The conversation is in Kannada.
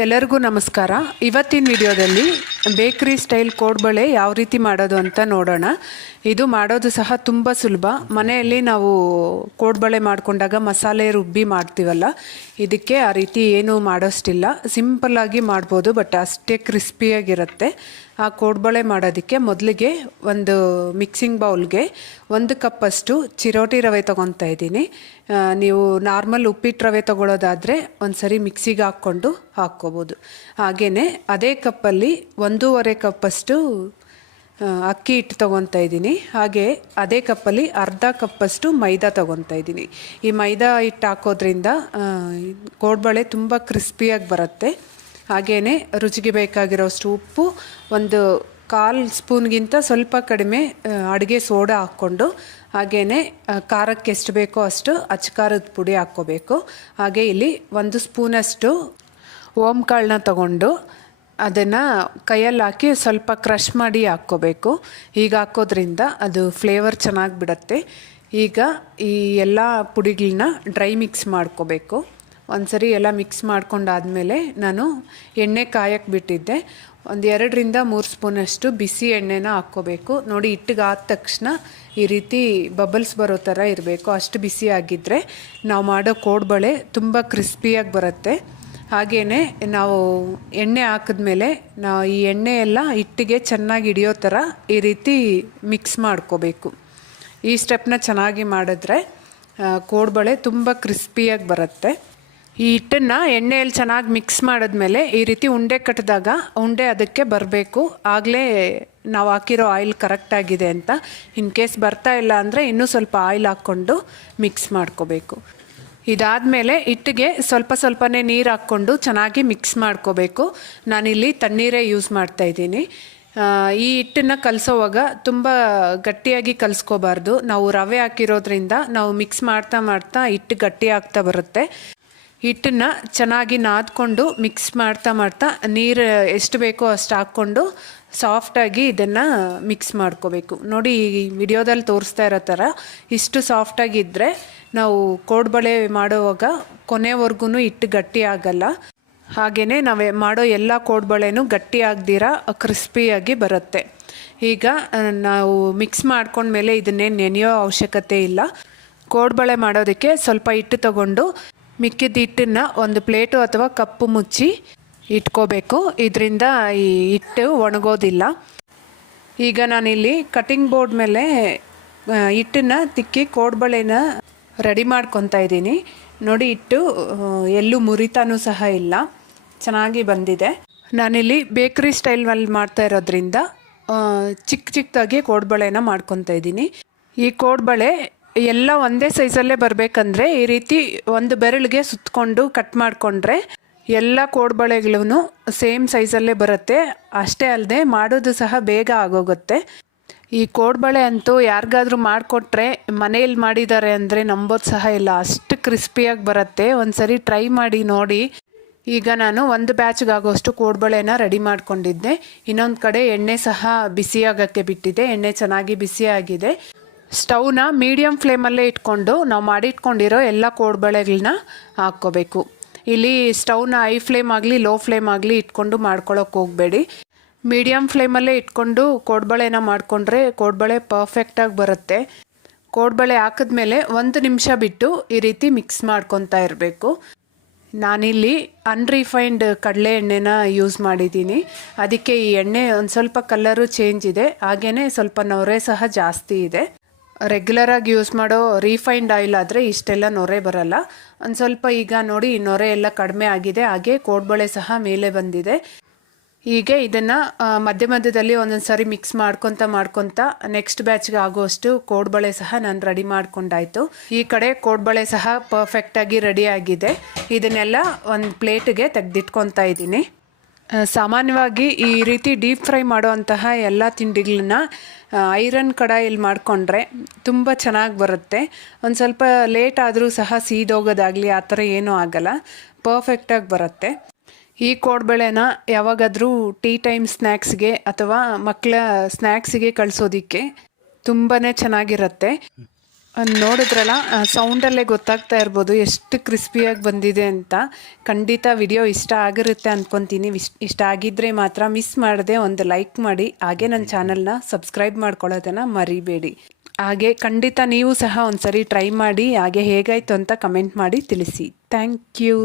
ಎಲ್ಲರಿಗೂ ನಮಸ್ಕಾರ. ಇವತ್ತಿನ ವಿಡಿಯೋದಲ್ಲಿ ಬೇಕರಿ ಸ್ಟೈಲ್ ಕೋಡ್ಬಳೆ ಯಾವ ರೀತಿ ಮಾಡೋದು ಅಂತ ನೋಡೋಣ. ಇದು ಮಾಡೋದು ಸಹ ತುಂಬ ಸುಲಭ. ಮನೆಯಲ್ಲಿ ನಾವು ಕೋಡ್ಬಳೆ ಮಾಡಿಕೊಂಡಾಗ ಮಸಾಲೆ ರುಬ್ಬಿ ಮಾಡ್ತೀವಲ್ಲ, ಇದಕ್ಕೆ ಆ ರೀತಿ ಏನೂ ಮಾಡೋಷ್ಟಿಲ್ಲ. ಸಿಂಪಲ್ಲಾಗಿ ಮಾಡ್ಬೋದು, ಬಟ್ ಅಷ್ಟೇ ಕ್ರಿಸ್ಪಿಯಾಗಿರುತ್ತೆ. ಆ ಕೋಡ್ಬಳೆ ಮಾಡೋದಕ್ಕೆ ಮೊದಲಿಗೆ ಒಂದು ಮಿಕ್ಸಿಂಗ್ ಬೌಲ್ಗೆ 1 ಕಪ್ಪಷ್ಟು ಚಿರೋಟಿ ರವೆ ತೊಗೊತಾ ಇದ್ದೀನಿ. ನೀವು ನಾರ್ಮಲ್ ಉಪ್ಪಿಟ್ಟು ರವೆ ತೊಗೊಳ್ಳೋದಾದರೆ ಒಂದು ಸರಿ ಮಿಕ್ಸಿಗೆ ಹಾಕ್ಕೊಂಡು ಹಾಕ್ಕೋಬೋದು. ಹಾಗೆಯೇ ಅದೇ ಕಪ್ಪಲ್ಲಿ 1.5 ಕಪ್ಪಷ್ಟು ಅಕ್ಕಿ ಹಿಟ್ಟು ತೊಗೊತಾ ಇದ್ದೀನಿ. ಹಾಗೆ ಅದೇ ಕಪ್ಪಲ್ಲಿ ಅರ್ಧ ಕಪ್ಪಷ್ಟು ಮೈದಾ ತೊಗೊತಾ ಇದ್ದೀನಿ. ಈ ಮೈದಾ ಹಿಟ್ಟು ಹಾಕೋದ್ರಿಂದ ಕೋಡ್ಬಳೆ ತುಂಬ ಕ್ರಿಸ್ಪಿಯಾಗಿ ಬರುತ್ತೆ. ಹಾಗೆಯೇ ರುಚಿಗೆ ಬೇಕಾಗಿರೋಷ್ಟು ಉಪ್ಪು, 1/4 ಸ್ಪೂನ್ಗಿಂತ ಸ್ವಲ್ಪ ಕಡಿಮೆ ಅಡುಗೆ ಸೋಡಾ ಹಾಕ್ಕೊಂಡು, ಹಾಗೆಯೇ ಖಾರಕ್ಕೆ ಎಷ್ಟು ಬೇಕೋ ಅಷ್ಟು ಅಚ್ಚಕಾರದ ಪುಡಿ ಹಾಕ್ಕೋಬೇಕು. ಹಾಗೆ ಇಲ್ಲಿ 1 ಸ್ಪೂನಷ್ಟು ಓಂಕಾಳನ್ನ ತಗೊಂಡು ಅದನ್ನು ಕೈಯಲ್ಲಿ ಹಾಕಿ ಸ್ವಲ್ಪ ಕ್ರಷ್ ಮಾಡಿ ಹಾಕ್ಕೋಬೇಕು. ಈಗ ಹಾಕೋದ್ರಿಂದ ಅದು ಫ್ಲೇವರ್ ಚೆನ್ನಾಗಿ ಬಿಡುತ್ತೆ. ಈಗ ಈ ಎಲ್ಲ ಪುಡಿಗಳನ್ನ ಡ್ರೈ ಮಿಕ್ಸ್ ಮಾಡ್ಕೋಬೇಕು. ಒಂದು ಸರಿ ಎಲ್ಲ ಮಿಕ್ಸ್ ಮಾಡ್ಕೊಂಡಾದಮೇಲೆ ನಾನು ಎಣ್ಣೆ ಕಾಯಕ್ಕೆ ಬಿಟ್ಟಿದ್ದೆ. 2ರಿಂದ 3 ಸ್ಪೂನಷ್ಟು ಬಿಸಿ ಎಣ್ಣೆನ ಹಾಕ್ಕೋಬೇಕು. ನೋಡಿ, ಹಿಟ್ಟಿಗೆ ಆದ ತಕ್ಷಣ ಈ ರೀತಿ ಬಬಲ್ಸ್ ಬರೋ ಥರ ಇರಬೇಕು. ಅಷ್ಟು ಬಿಸಿ ಆಗಿದ್ದರೆ ನಾವು ಮಾಡೋ ಕೋಡ್ಬಳೆ ತುಂಬ ಕ್ರಿಸ್ಪಿಯಾಗಿ ಬರುತ್ತೆ. ಹಾಗೆಯೇ ನಾವು ಎಣ್ಣೆ ಹಾಕಿದ್ಮೇಲೆ ನಾವು ಈ ಎಣ್ಣೆ ಎಲ್ಲ ಹಿಟ್ಟಿಗೆ ಚೆನ್ನಾಗಿ ಹಿಡಿಯೋ ಥರ ಈ ರೀತಿ ಮಿಕ್ಸ್ ಮಾಡ್ಕೋಬೇಕು. ಈ ಸ್ಟೆಪ್ನ ಚೆನ್ನಾಗಿ ಮಾಡಿದ್ರೆ ಕೋಡ್ಬಳೆ ತುಂಬ ಕ್ರಿಸ್ಪಿಯಾಗಿ ಬರುತ್ತೆ. ಈ ಹಿಟ್ಟನ್ನು ಎಣ್ಣೆಯಲ್ಲಿ ಚೆನ್ನಾಗಿ ಮಿಕ್ಸ್ ಮಾಡಿದ್ಮೇಲೆ ಈ ರೀತಿ ಉಂಡೆ ಕಟ್ಟಿದಾಗ ಉಂಡೆ ಅದಕ್ಕೆ ಬರಬೇಕು. ಆಗಲೇ ನಾವು ಹಾಕಿರೋ ಆಯಿಲ್ ಕರೆಕ್ಟಾಗಿದೆ ಅಂತ. ಇನ್ ಕೇಸ್ ಬರ್ತಾ ಇಲ್ಲ ಅಂದರೆ ಇನ್ನೂ ಸ್ವಲ್ಪ ಆಯಿಲ್ ಹಾಕ್ಕೊಂಡು ಮಿಕ್ಸ್ ಮಾಡ್ಕೋಬೇಕು. ಇದಾದಮೇಲೆ ಹಿಟ್ಟಿಗೆ ಸ್ವಲ್ಪನೇ ನೀರು ಹಾಕ್ಕೊಂಡು ಚೆನ್ನಾಗಿ ಮಿಕ್ಸ್ ಮಾಡ್ಕೋಬೇಕು. ನಾನಿಲ್ಲಿ ತಣ್ಣೀರೇ ಯೂಸ್ ಮಾಡ್ತಾಯಿದ್ದೀನಿ. ಈ ಹಿಟ್ಟನ್ನು ಕಲಸೋವಾಗ ತುಂಬ ಗಟ್ಟಿಯಾಗಿ ಕಲಿಸ್ಕೋಬಾರ್ದು. ನಾವು ರವೆ ಹಾಕಿರೋದ್ರಿಂದ ನಾವು ಮಿಕ್ಸ್ ಮಾಡ್ತಾ ಹಿಟ್ಟು ಗಟ್ಟಿ ಆಗ್ತಾ ಬರುತ್ತೆ. ಹಿಟ್ಟನ್ನು ಚೆನ್ನಾಗಿ ನಾದ್ಕೊಂಡು ಮಿಕ್ಸ್ ಮಾಡ್ತಾ ನೀರು ಎಷ್ಟು ಬೇಕೋ ಅಷ್ಟು ಹಾಕ್ಕೊಂಡು ಸಾಫ್ಟಾಗಿ ಇದನ್ನು ಮಿಕ್ಸ್ ಮಾಡ್ಕೋಬೇಕು. ನೋಡಿ, ಈ ವಿಡಿಯೋದಲ್ಲಿ ತೋರಿಸ್ತಾ ಇರೋ ಥರ ಇಷ್ಟು ಸಾಫ್ಟಾಗಿದ್ದರೆ ನಾವು ಕೋಡ್ಬಳೆ ಮಾಡುವಾಗ ಕೊನೆವರೆಗೂ ಹಿಟ್ಟು ಗಟ್ಟಿ ಆಗಲ್ಲ. ಹಾಗೆಯೇ ನಾವು ಮಾಡೋ ಎಲ್ಲ ಕೋಡ್ಬಳೆನೂ ಗಟ್ಟಿ ಆಗದಿರ ಕ್ರಿಸ್ಪಿಯಾಗಿ ಬರುತ್ತೆ. ಈಗ ನಾವು ಮಿಕ್ಸ್ ಮಾಡ್ಕೊಂಡ್ಮೇಲೆ ಇದನ್ನೇನು ನೆನೆಯೋ ಅವಶ್ಯಕತೆ ಇಲ್ಲ. ಕೋಡ್ಬಳೆ ಮಾಡೋದಕ್ಕೆ ಸ್ವಲ್ಪ ಹಿಟ್ಟು ತಗೊಂಡು ಮಿಕ್ಕಿದ ಹಿಟ್ಟನ್ನು ಒಂದು ಪ್ಲೇಟು ಅಥವಾ ಕಪ್ಪು ಮುಚ್ಚಿ ಇಟ್ಕೋಬೇಕು. ಇದರಿಂದ ಈ ಹಿಟ್ಟು ಒಣಗೋದಿಲ್ಲ. ಈಗ ನಾನಿಲ್ಲಿ ಕಟಿಂಗ್ ಬೋರ್ಡ್ ಮೇಲೆ ಹಿಟ್ಟನ್ನು ತಿಕ್ಕಿ ಕೋಡ್ಬಳೆನ ರೆಡಿ ಮಾಡ್ಕೊತಾ ಇದ್ದೀನಿ. ನೋಡಿ, ಹಿಟ್ಟು ಎಲ್ಲೂ ಮುರಿತಾನೂ ಸಹ ಇಲ್ಲ, ಚೆನ್ನಾಗಿ ಬಂದಿದೆ. ನಾನಿಲ್ಲಿ ಬೇಕರಿ ಸ್ಟೈಲ್ನಲ್ಲಿ ಮಾಡ್ತಾ ಇರೋದ್ರಿಂದ ಚಿಕ್ಕದಾಗಿ ಕೋಡ್ಬಳೆನ ಮಾಡ್ಕೊತಾ ಇದ್ದೀನಿ. ಈ ಕೋಡ್ಬಳೆ ಎಲ್ಲ ಒಂದೇ ಸೈಜಲ್ಲೇ ಬರಬೇಕಂದ್ರೆ ಈ ರೀತಿ ಒಂದು ಬೆರಳಿಗೆ ಸುತ್ತಕೊಂಡು ಕಟ್ ಮಾಡಿಕೊಂಡ್ರೆ ಎಲ್ಲ ಕೋಡ್ಬಳೆಗಳೂ ಸೇಮ್ ಸೈಜಲ್ಲೇ ಬರುತ್ತೆ. ಅಷ್ಟೇ ಅಲ್ಲದೆ ಮಾಡೋದು ಸಹ ಬೇಗ ಆಗೋಗುತ್ತೆ. ಈ ಕೋಡ್ಬಳೆ ಅಂತೂ ಯಾರಿಗಾದ್ರೂ ಮಾಡಿಕೊಟ್ರೆ ಮನೇಲಿ ಮಾಡಿದ್ದಾರೆ ಅಂದರೆ ನಂಬೋದು ಸಹ ಇಲ್ಲ, ಅಷ್ಟು ಕ್ರಿಸ್ಪಿಯಾಗಿ ಬರುತ್ತೆ. ಒಂದು ಸರಿ ಟ್ರೈ ಮಾಡಿ ನೋಡಿ. ಈಗ ನಾನು ಒಂದು ಬ್ಯಾಚ್ಗೆ ಆಗೋಷ್ಟು ಕೋಡ್ಬಳೆನ ರೆಡಿ ಮಾಡ್ಕೊಂಡಿದ್ದೆ. ಇನ್ನೊಂದು ಕಡೆ ಎಣ್ಣೆ ಸಹ ಬಿಸಿಯಾಗೋಕ್ಕೆ ಬಿಟ್ಟಿದ್ದೆ. ಎಣ್ಣೆ ಚೆನ್ನಾಗಿ ಬಿಸಿಯಾಗಿದೆ. ಸ್ಟವ್ನ ಮೀಡಿಯಮ್ ಫ್ಲೇಮಲ್ಲೇ ಇಟ್ಕೊಂಡು ನಾವು ಮಾಡಿಟ್ಕೊಂಡಿರೋ ಎಲ್ಲ ಕೋಡ್ಬಳೆಗಳನ್ನ ಹಾಕ್ಕೋಬೇಕು. ಇಲ್ಲಿ ಸ್ಟವ್ನ ಹೈ ಫ್ಲೇಮ್ ಆಗಲಿ ಲೋ ಫ್ಲೇಮ್ ಆಗಲಿ ಇಟ್ಕೊಂಡು ಮಾಡ್ಕೊಳ್ಳೋಕೆ ಹೋಗಬೇಡಿ. ಮೀಡಿಯಮ್ ಫ್ಲೇಮಲ್ಲೇ ಇಟ್ಕೊಂಡು ಕೋಡ್ಬಳೆನ ಮಾಡಿಕೊಂಡ್ರೆ ಕೋಡ್ಬಳೆ ಪರ್ಫೆಕ್ಟಾಗಿ ಬರುತ್ತೆ. ಕೋಡ್ಬಳೆ ಹಾಕಿದ್ಮೇಲೆ 1 ನಿಮಿಷ ಬಿಟ್ಟು ಈ ರೀತಿ ಮಿಕ್ಸ್ ಮಾಡ್ಕೊತಾ ಇರಬೇಕು. ನಾನಿಲ್ಲಿ ಅನ್ರಿಫೈನ್ಡ್ ಕಡಲೆ ಎಣ್ಣೆನ ಯೂಸ್ ಮಾಡಿದ್ದೀನಿ. ಅದಕ್ಕೆ ಈ ಎಣ್ಣೆ ಒಂದು ಸ್ವಲ್ಪ ಕಲರು ಚೇಂಜ್ ಇದೆ. ಹಾಗೆಯೇ ಸ್ವಲ್ಪ ನೊರೆ ಸಹ ಜಾಸ್ತಿ ಇದೆ. ರೆಗ್ಯುಲರಾಗಿ ಯೂಸ್ ಮಾಡೋ ರೀಫೈನ್ಡ್ ಆಯಿಲ್ ಆದರೆ ಇಷ್ಟೆಲ್ಲ ನೊರೆ ಬರಲ್ಲ. ಒಂದು ಸ್ವಲ್ಪ ಈಗ ನೋಡಿ, ನೊರೆ ಎಲ್ಲ ಕಡಿಮೆ ಆಗಿದೆ. ಹಾಗೆ ಕೋಡ್ಬಳೆ ಸಹ ಮೇಲೆ ಬಂದಿದೆ. ಹೀಗೆ ಇದನ್ನು ಮಧ್ಯದಲ್ಲಿ ಒಂದೊಂದು ಸಾರಿ ಮಿಕ್ಸ್ ಮಾಡ್ಕೊತ ನೆಕ್ಸ್ಟ್ ಬ್ಯಾಚ್ಗೆ ಆಗೋಷ್ಟು ಕೋಡ್ಬಳೆ ಸಹ ನಾನು ರೆಡಿ ಮಾಡ್ಕೊಂಡಾಯಿತು. ಈ ಕಡೆ ಕೋಡ್ಬಳೆ ಸಹ ಪರ್ಫೆಕ್ಟಾಗಿ ರೆಡಿ ಆಗಿದೆ. ಇದನ್ನೆಲ್ಲ ಒಂದು ಪ್ಲೇಟಿಗೆ ತೆಗೆದಿಟ್ಕೊತಾ ಇದ್ದೀನಿ. ಸಾಮಾನ್ಯವಾಗಿ ಈ ರೀತಿ ಡೀಪ್ ಫ್ರೈ ಮಾಡುವಂತಹ ಎಲ್ಲ ತಿಂಡಿಗಳನ್ನ ಐರನ್ ಕಡಾಯಲ್ಲಿ ಮಾಡಿಕೊಂಡ್ರೆ ತುಂಬ ಚೆನ್ನಾಗಿ ಬರುತ್ತೆ. ಒಂದು ಸ್ವಲ್ಪ ಲೇಟ್ ಆದರೂ ಸಹ ಸೀದೋಗೋದಾಗಲಿ ಆ ಥರ ಏನೂ ಆಗಲ್ಲ, ಪರ್ಫೆಕ್ಟಾಗಿ ಬರುತ್ತೆ. ಈ ಕೋಡ್ಬಳೆನ ಯಾವಾಗಾದರೂ ಟೀ ಟೈಮ್ ಸ್ನ್ಯಾಕ್ಸ್ಗೆ ಅಥವಾ ಮಕ್ಕಳ ಸ್ನ್ಯಾಕ್ಸಿಗೆ ಕಳಿಸೋದಕ್ಕೆ ತುಂಬಾ ಚೆನ್ನಾಗಿರುತ್ತೆ. ನೋಡಿದ್ರಲ್ಲ, ಸೌಂಡಲ್ಲೇ ಗೊತ್ತಾಗ್ತಾ ಇರ್ಬೋದು ಎಷ್ಟು ಕ್ರಿಸ್ಪಿಯಾಗಿ ಬಂದಿದೆ ಅಂತ. ಖಂಡಿತ ವಿಡಿಯೋ ಇಷ್ಟ ಆಗಿರುತ್ತೆ ಅಂದ್ಕೊತೀನಿ. ಇಷ್ಟ ಆಗಿದ್ದರೆ ಮಾತ್ರ ಮಿಸ್ ಮಾಡದೆ ಒಂದು ಲೈಕ್ ಮಾಡಿ, ಹಾಗೆ ನನ್ನ ಚಾನಲ್ನ ಸಬ್ಸ್ಕ್ರೈಬ್ ಮಾಡ್ಕೊಳ್ಳೋದನ್ನು ಮರಿಬೇಡಿ. ಹಾಗೆ ಖಂಡಿತ ನೀವು ಸಹ ಒಂದ್ಸರಿ ಟ್ರೈ ಮಾಡಿ, ಹಾಗೆ ಹೇಗಾಯಿತು ಅಂತ ಕಮೆಂಟ್ ಮಾಡಿ ತಿಳಿಸಿ. Thank you.